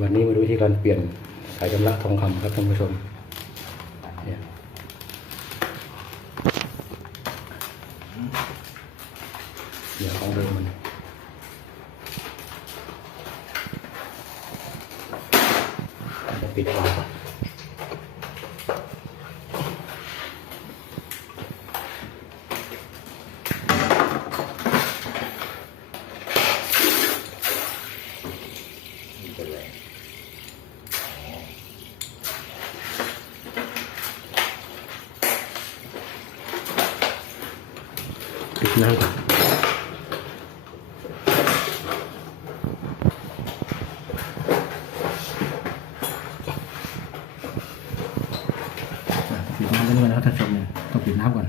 วันนี้มาดูวิธีการเปลี่ยนสายชำระทองคำครับท่านผู้ชมเนี่ยเดี๋ยวของเดิมมันปิดวาล์ ปิดน้ำก่อนอะปิดน้ำด้วยนะครับท่านชมเนี่ยต้องปิดน้ำก่อน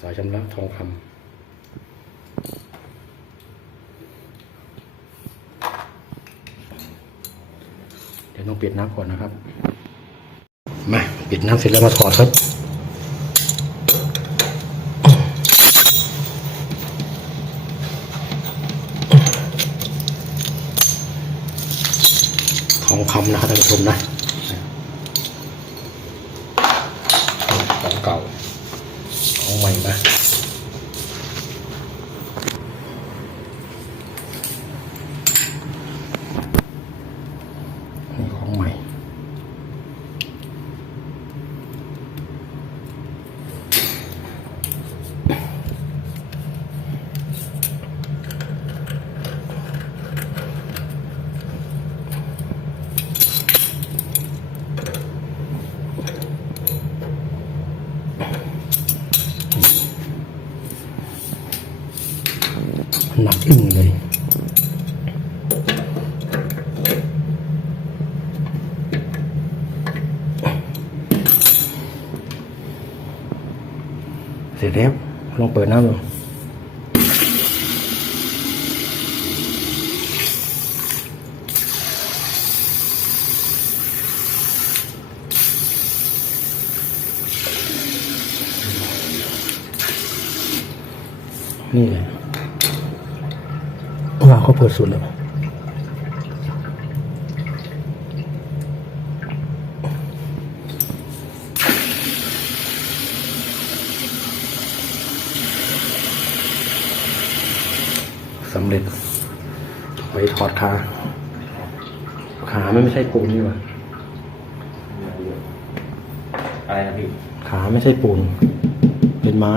สายชำระทองคำ ดี๋ยวต้องปิดน้ำก่อนนะครับ มาปิดน้ำเสร็จแล้วมาถอดครับทองคำนะครับท่านผู้ชมนะของเก่าของใหม่นะ หนักอึ้งเลยเสร็จแล้ วลองเปิดน้ำดูนี่เลยว้าวเขาเปิดสุดแล้วสำเร็จไปถอดขา ขาไม่ไม่ใช่ปูนนี่หว่า อะไรนะพี่ ขาไม่ใช่ปูน เป็นไม้